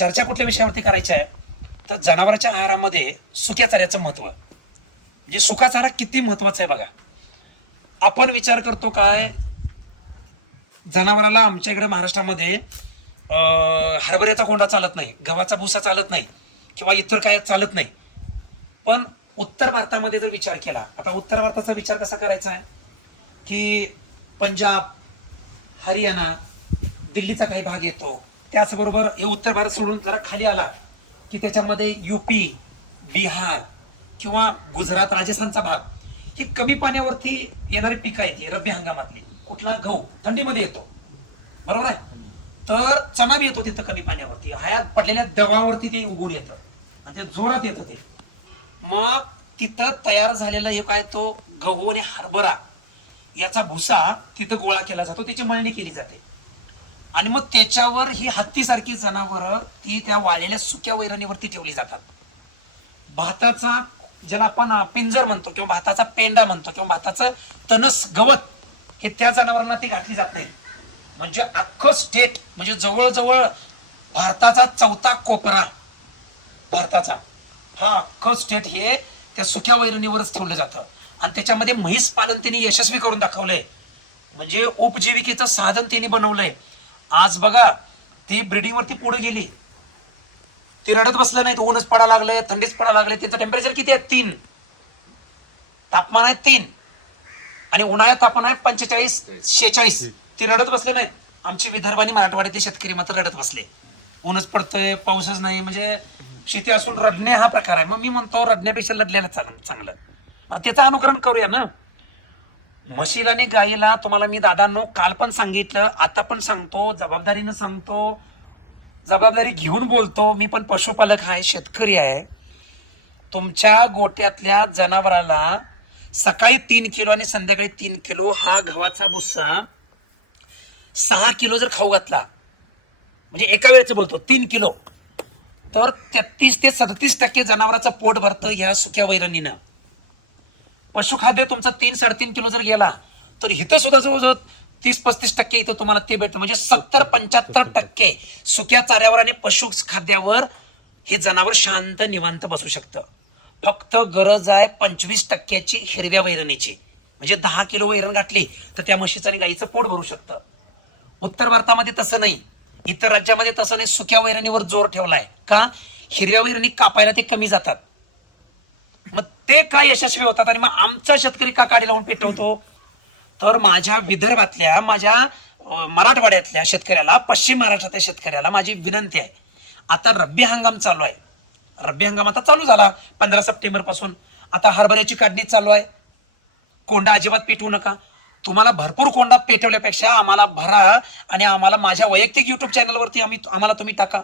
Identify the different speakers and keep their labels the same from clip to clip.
Speaker 1: चर्चा कुठल्या विषयावरती करायची आहे? तर जनावरांच्या आहारामध्ये सुक्या चाऱ्याचं महत्त्व. म्हणजे सुका चारा किती महत्त्वाचा आहे बघा. आपण विचार करतो काय जनावराला आमच्या इकडे महाराष्ट्रामध्ये हरभऱ्याचा कोंडा चालत नाही गव्हाचा भुसा चालत नाही किंवा इतर काय चालत नाही. पण उत्तर भारतामध्ये जर विचार केला आता उत्तर भारताचा विचार कसा करायचा आहे? की पंजाब हरियाणा दिल्लीचा काही भाग येतो. त्याचबरोबर हे उत्तर भारत सोडून जरा खाली आला की त्याच्यामध्ये युपी बिहार किंवा गुजरात राजस्थानचा भाग ही कमी पाण्यावरती येणारी पिकं आहेत रब्बी हंगामातली. कुठला गहू थंडीमध्ये येतो. बरोबर आहे? तर चणा बी येतो तिथं कमी पाण्यावरती. हयात पडलेल्या दवावरती ते उगवून येतं. आणि ते जोरात येतं ते. मग तिथं तयार झालेला हे काय तो गहू आणि हरभरा याचा भुसा तिथं गोळा केला जातो. त्याची मळणी केली जाते. आणि मग त्याच्यावर ही हत्तीसारखी जनावरं ती त्या वाळलेल्या सुक्या वैरणीवरती ठेवली जातात. भाताचा ज्याला आपण पिंजर म्हणतो किंवा भाताचा पेंडा म्हणतो किंवा भाताचं तनस गवत हे त्या जनावरांना ती घातली जात नाही. म्हणजे अख्खं स्टेट म्हणजे जवळजवळ भारताचा चौथा कोपरा भारताचा हा अख्खं स्टेट हे त्या सुक्या वैरणीवरच ठेवलं जातं. आणि त्याच्यामध्ये म्हैस पालन त्यांनी यशस्वी करून दाखवलंय. म्हणजे उपजीविकेचं साधन त्यांनी बनवलंय. आज बघा ती ब्रिडिंग वरती पुढे गेली. ती रडत बसलं नाही ऊनच पडा लागलंय थंडीच पडा लागले. त्याचं टेम्परेचर किती आहे? तीन. तापमान आहे तीन. आणि उन्हाळ्यात तापमान आहे पंचेचाळीस शेहेचाळीस. ती रडत बसले नाही. आमची विदर्भ आणि मराठवाड्यातले शेतकरी मात्र रडत बसले. ऊनच पडतंय पाऊसच नाही. म्हणजे शेती असून रडणे हा प्रकार आहे. मग मी म्हणतो रडण्यापेक्षा लढलेलं चांग- चांगलं. मग त्याचं अनुकरण करूया ना. म्हशीला आणि गायीला तुम्हाला मी दादांनो काल पण सांगितलं आता पण सांगतो जबाबदारीनं सांगतो जबाबदारी घेऊन बोलतो. मी पण पशुपालक आहे शेतकरी आहे. तुमच्या गोट्यातल्या जनावराला सकाळी तीन किलो आणि संध्याकाळी तीन किलो हा गव्हाचा भुस्सा सहा किलो जर खाऊ घातला म्हणजे एका वेळेचं बोलतो तीन किलो तर तेहतीस ते सदतीस टक्के जनावराचं पोट भरतं ह्या सुक्या वैरणीनं. पशुखाद्य तुमचा तीन साडेतीन किलो जर गेला तर इथं सुद्धा जवळजवळ तीस पस्तीस टक्के इथं तुम्हाला ते भेटतं. म्हणजे सत्तर पंच्याहत्तर टक्के सुक्या चाऱ्यावर आणि पशु खाद्यावर हे जनावर शांत निवांत बसू शकतं. फक्त गरज आहे पंचवीस टक्क्याची हिरव्या वैरणीची. म्हणजे दहा किलो वैरण घातली तर त्या म्हशीचं आणि गाईचं पोट भरू शकतं. उत्तर भारतामध्ये तसं नाही. इतर राज्यामध्ये तसं नाही. सुक्या वैरणीवर जोर ठेवलाय. का? हिरव्या वैरणी कापायला ते कमी जातात. मग ते काय यशस्वी होतात आणि मग आमचा शेतकरी का काडी लावून पेटवतो? तर माझ्या विदर्भातल्या माझ्या मराठवाड्यातल्या शेतकऱ्याला पश्चिम महाराष्ट्रातल्या शेतकऱ्याला माझी विनंती आहे. आता रब्बी हंगाम चालू आहे. रब्बी हंगाम आता चालू झाला पंधरा सप्टेंबरपासून. आता हरभऱ्याची काढणी चालू आहे. कोंडा अजिबात पेटवू नका. तुम्हाला भरपूर कोंडा पेटवल्यापेक्षा आम्हाला भरा आणि आम्हाला माझ्या वैयक्तिक युट्यूब चॅनलवरती आम्ही आम्हाला तुम्ही टाका.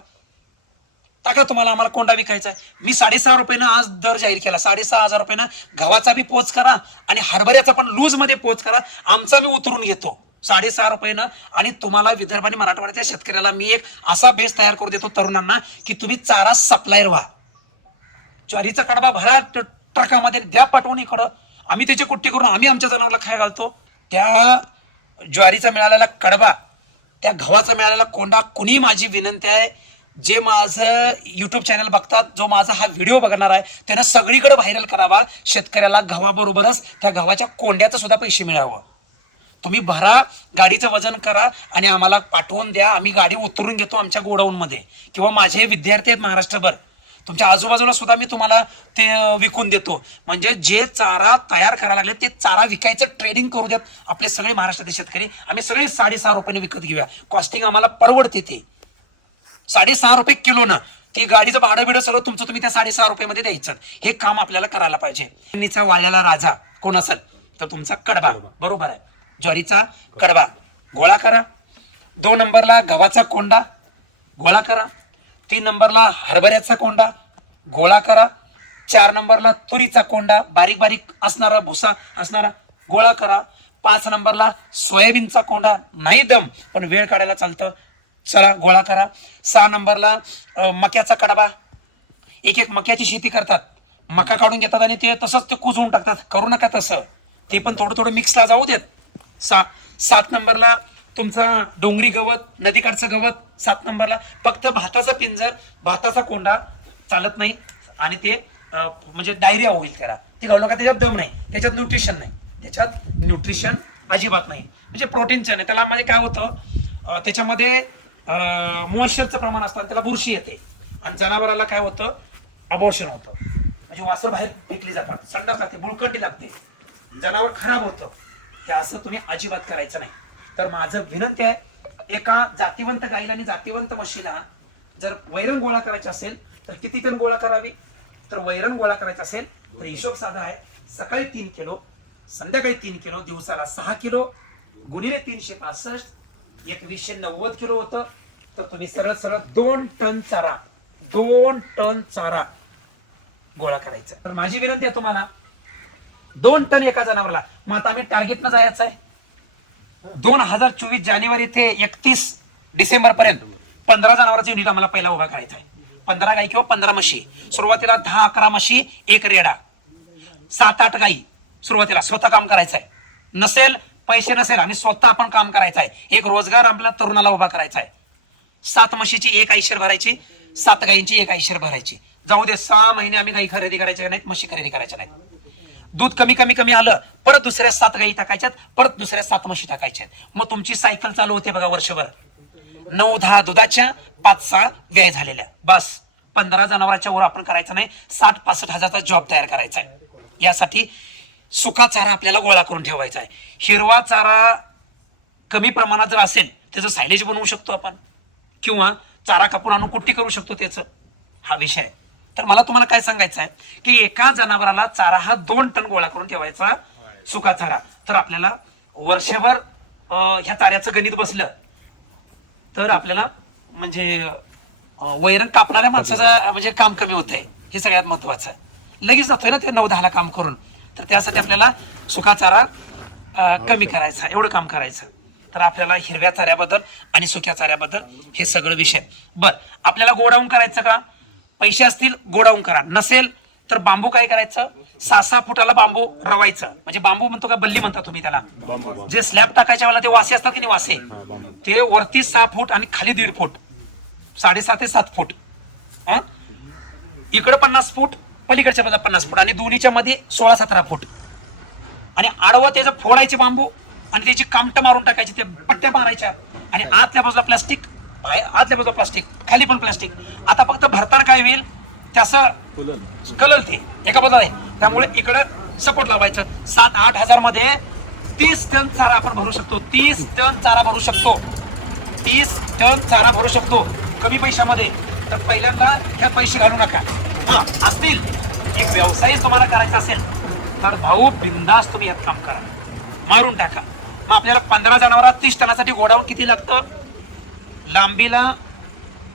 Speaker 1: टाका तुम्हाला आम्हाला कोंडा विकायचा आहे. मी साडेसहा रुपयानं आज दर जाहीर केला. साडेसहा हजार रुपयानं गव्हाचा बी पोच करा आणि हरभऱ्याचा पण लूजमध्ये पोच करा. आमचा मी उतरून घेतो साडेसहा रुपयानं आणि तुम्हाला विदर्भ आणि मराठवाड्याच्या शेतकऱ्याला मी एक असा बेस तयार करू देतो तरुणांना की तुम्ही चारा सप्लायर व्हा. ज्वारीचा कडबा भरा ट्रकामध्ये द्या पाठवून इकडं. आम्ही त्याची कुट्टी करून आम्ही आमच्या जनावरला खाय घालतो. त्या ज्वारीचा मिळालेला कडबा त्या गव्हाचा मिळालेला कोंडा कुणी माझी विनंती आहे? जे माझं युट्यूब चॅनल बघतात जो माझा हा व्हिडिओ बघणार आहे त्यानं सगळीकडे व्हायरल करावा. शेतकऱ्याला गव्हाबरोबरच त्या गव्हाच्या कोंड्याचं सुद्धा पैसे मिळावं. तुम्ही भरा गाडीचं वजन करा आणि आम्हाला पाठवून द्या. आम्ही गाडी उतरून घेतो आमच्या गोडाऊनमध्ये. किंवा माझे विद्यार्थी आहेत महाराष्ट्रभर. तुमच्या आजूबाजूला सुद्धा मी तुम्हाला ते विकून देतो. म्हणजे जे चारा तयार करायला लागले ते चारा विकायचं ट्रेडिंग करू देत आपले सगळे महाराष्ट्रातले शेतकरी आम्ही सगळे साडेसहा रुपयाने विकत घेऊया. कॉस्टिंग आम्हाला परवडते ते. साडेसहा रुपये किलो ना. ते गाडीचं भाडं बिडं सगळं तुमचं तुम्ही त्या साडेसहा रुपयामध्ये द्यायचं. हे काम आपल्याला करायला पाहिजे. वाळ्याला राजा कोण असेल तर तुमचा कडबा. बरोबर आहे. ज्वारीचा कडबा. गोळा करा. दोन नंबरला गव्हाचा कोंडा. गोळा करा. तीन नंबरला हरभऱ्याचा कोंडा. गोळा करा. चार नंबरला तुरीचा कोंडा. बारीक बारीक असणारा भुसा असणारा गोळा करा. पाच नंबरला सोयाबीनचा कोंडा. नाही दम पण वेळ काढायला चालतं. चला गोळा करा. सहा नंबरला मक्याचा कडबा. एक एक मक्याची शेती करतात. मका काढून घेतात आणि ते तसंच ते कुजवून टाकतात. करू नका तसं. ते पण थोडं थोडं मिक्सला जाऊ देत. सा सात नंबरला तुमचा डोंगरी गवत नदीकाठचं गवत सात नंबरला फक्त भाताचा पिंजर भाताचा कोंडा चालत नाही आणि ते म्हणजे डायरिया होईल त्याला. ते घालू नका त्याच्यात दम नाही. त्याच्यात न्यूट्रिशन नाही. त्याच्यात न्यूट्रिशन अजिबात नाही. म्हणजे प्रोटीनचं नाही. त्याला म्हणजे काय होतं त्याच्यामध्ये मॉइश्चरचं प्रमाण असतं आणि त्याला बुरशी येते. आणि जनावराला काय होतं? अबॉर्शन होतं. म्हणजे वासर बाहेर फेकली जातात. संडास लागते बुळकटी लागते. जनावर खराब होतं. ते असं तुम्ही अजिबात करायचं नाही. तर माझं विनंती आहे एका जातीवंत गाईला आणि जातीवंत म्हशीला जर वैरण गोळा करायचे असेल तर किती टन गोळा करावी? तर वैरण गोळा करायचं असेल तर हिशोब साधा आहे सकाळी तीन किलो संध्याकाळी तीन किलो दिवसाला सहा किलो गुणिले तीनशे पासष्ट एकवीसशे नव्वद किलो होतं. तर तुम्ही सरळ सरळ दोन टन चारा दोन टन चारा गोळा करायचा. तर माझी विनंती आहे तुम्हाला दोन टन एका जनावरला. मग आता आम्ही टार्गेटनं जायचं आहे. दोन हजार चोवीस जानेवारी ते एकतीस डिसेंबर पर्यंत पंधरा जनावरांचा युनिट आम्हाला पहिला उभा करायचा आहे. पंधरा गाई किंवा पंधरा म्हशी. सुरुवातीला दहा अकरा म्हशी एक रेडा. सात आठ गाई सुरुवातीला स्वतः काम करायचं आहे. नसेल पैसे नसेल आणि स्वतः आपण काम करायचं आहे एक रोजगार आपल्या तरुणाला उभा करायचा आहे सात म्हशीची एक आयशर भरायची सात गायींची एक आयशर भरायची. जाऊ दे सहा महिने आम्ही गाई खरेदी करायच्या नाहीत म्हशी खरेदी करायच्या नाहीत. दूध कमी कमी कमी आलं परत दुसऱ्या सात गाई टाकायच्यात परत दुसऱ्या सात म्हशी टाकायच्यात. मग तुमची सायकल चालू होते बघा वर्षभर. नऊ दहा दुधाच्या पाच सहा व्यय झालेल्या. बस. पंधरा जनावरांच्या वर आपण करायचं नाही साठ पासष्ट हजारचा जॉब तयार करायचा आहे यासाठी सुका चारा आपल्याला गोळा करून ठेवायचा आहे. हिरवा चारा कमी प्रमाणात जर असेल त्याचं सायलेज बनवू शकतो आपण. किंवा चारा कापून आणून कुट्टी करू शकतो त्याचं. हा विषय आहे. तर मला तुम्हाला काय सांगायचं आहे की एका जनावराला चारा हा दोन टन गोळा करून ठेवायचा सुका चारा. तर आपल्याला वर्षभर ह्या चाऱ्याचं गणित बसलं तर आपल्याला म्हणजे वैरण कापणाऱ्या माणसाचं म्हणजे काम कमी होत आहे हे सगळ्यात महत्वाचं आहे. लगेच जातोय ना ते नऊ दहाला काम करून. तर त्यासाठी आपल्याला सुका चारा कमी करायचा एवढं काम करायचं. तर आपल्याला हिरव्या चाऱ्याबद्दल आणि सुक्या चाऱ्याबद्दल हे सगळं विषय. बर आपल्याला गोडाऊन करायचं का? पैसे असतील गोडाऊन करा. नसेल तर बांबू काय करायचं? सहा सहा फुटाला बांबू रवायचं. म्हणजे बांबू म्हणतो का बल्ली म्हणता तुम्ही त्याला. जे स्लॅब टाकायच्या वेळेला ते वासे असतात की नाही वासे? ते वरती सहा फूट आणि खाली दीड फूट. साडेसहा ते सात फूट. हा इकडं पन्नास फूट पलीकडच्या बाजूला पन्नास फूट आणि दोन्हीच्या मध्ये सोळा सतरा फूट. आणि आडवं त्याचं फोडायचे बांबू आणि त्याची कामटं मारून टाकायची ते पट्ट्या मारायच्या. आणि आतल्या बाजूला प्लास्टिक आतल्या बाजूला प्लास्टिक खाली पण प्लास्टिक. आता फक्त भरताना काय होईल? त्याचं कलल ते. एका बाजूला आहे त्यामुळे इकडं सपोर्ट लावायचं. सात आठ हजारमध्ये तीस टन चारा आपण भरू शकतो. तीस टन चारा भरू शकतो. तीस टन चारा भरू शकतो. कमी पैशामध्ये. तर पहिल्यांदा ह्या पैसे घालू नका. हां असतील. एक व्यवसाय तुम्हाला करायचा असेल तर भाऊ बिंदास तुम्ही यात काम करा. मारून टाका. मग आपल्याला पंधरा जनावरात तीस टनासाठी गोडाऊन किती लागतं? लांबीला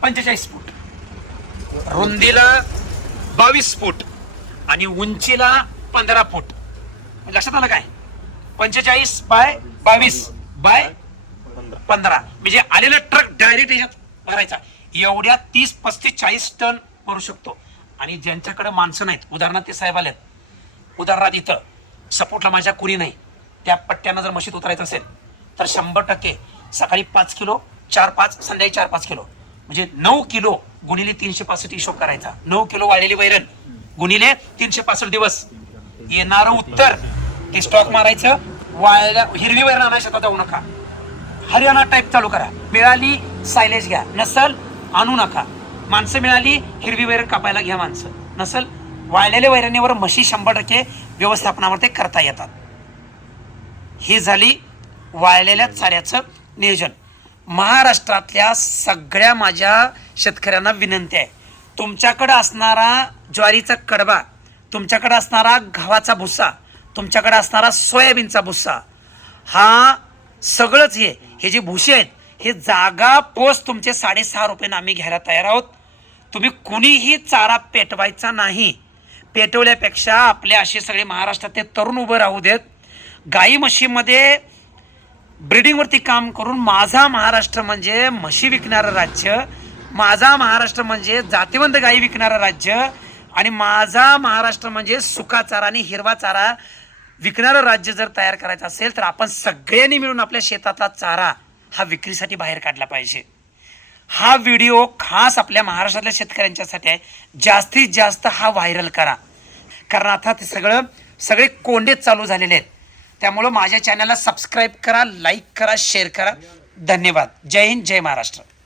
Speaker 1: पंचेचाळीस फूट. रुंदीला बावीस फूट. आणि उंचीला पंधरा फूट. म्हणजे लक्षात आलं काय? पंचेचाळीस बाय बावीस बाय पंधरा. म्हणजे आलेला ट्रक डायरेक्ट याच्यात भरायचा. एवढ्या तीस पस्तीस चाळीस टन भरू शकतो. आणि ज्यांच्याकडे माणसं नाहीत उदाहरणार्थ ते साहेब आलेत. उदाहरणार्थ इथं सपोर्टला माझ्या कुणी नाही. त्या पट्ट्यानं जर मशीद उतरायचं असेल तर शंभर टक्के सकाळी पाच किलो चार पाच संध्याकाळी चार पाच किलो. म्हणजे नऊ किलो गुणिले तीनशे पासष्ट हिशोब करायचा. नऊ किलो वाळलेली वैरण गुणिले तीनशे पासष्ट दिवस. येणारं उत्तर ते स्टॉक मारायचं वाळल्या हिरवी वैरण आणायला शेतात जाऊ नका. हरियाणा टाईप चालू करा. मिळाली सायलेज घ्या. नसल आणू नका. माणसं मिळाली हिरवी वैरण कापायला घ्या माणसं. नसल वाळलेल्या वैरणीवर म्हशी शंभर टक्के व्यवस्थापनावर ते करता येतात. ही झाली वाळलेल्या चाऱ्याचं नियोजन. महाराष्ट्रातल्या सगळ्या माझ्या शेतकऱ्यांना विनंती आहे. तुमच्याकडं असणारा ज्वारीचा कडबा तुमच्याकडं असणारा गव्हाचा भुस्सा तुमच्याकडं असणारा सोयाबीनचा भुस्सा हा सगळंच हे हे जे भुसे आहेत हे जागा पोस्ट तुमचे साडेसहा रुपयानं आम्ही घ्यायला तयार आहोत. तुम्ही कुणीही चारा पेटवायचा नाही. पेटवल्यापेक्षा आपले असे सगळे महाराष्ट्रातले तरुण उभं राहू देत गाई म्हशीमध्ये ब्रिडिंगवरती काम करून माझा महाराष्ट्र म्हणजे म्हशी विकणारं राज्य माझा महाराष्ट्र म्हणजे जातीवंत गाई विकणारं राज्य आणि माझा महाराष्ट्र म्हणजे सुका चारा आणि हिरवा चारा विकणारं राज्य जर तयार करायचं असेल तर आपण सगळ्यांनी मिळून आपल्या शेतातला चारा हा विक्रीसाठी बाहेर काढला पाहिजे. हा व्हिडिओ खास आपल्या महाराष्ट्रातल्या शेतकऱ्यांच्यासाठी आहे. जास्तीत जास्त हा व्हायरल करा. कारण आता ते सगळं सगळे कोंडेच चालू झालेले आहेत. त्यामुळं माझ्या चॅनलला सबस्क्राईब करा लाईक करा शेअर करा. धन्यवाद. जय हिंद जय महाराष्ट्र.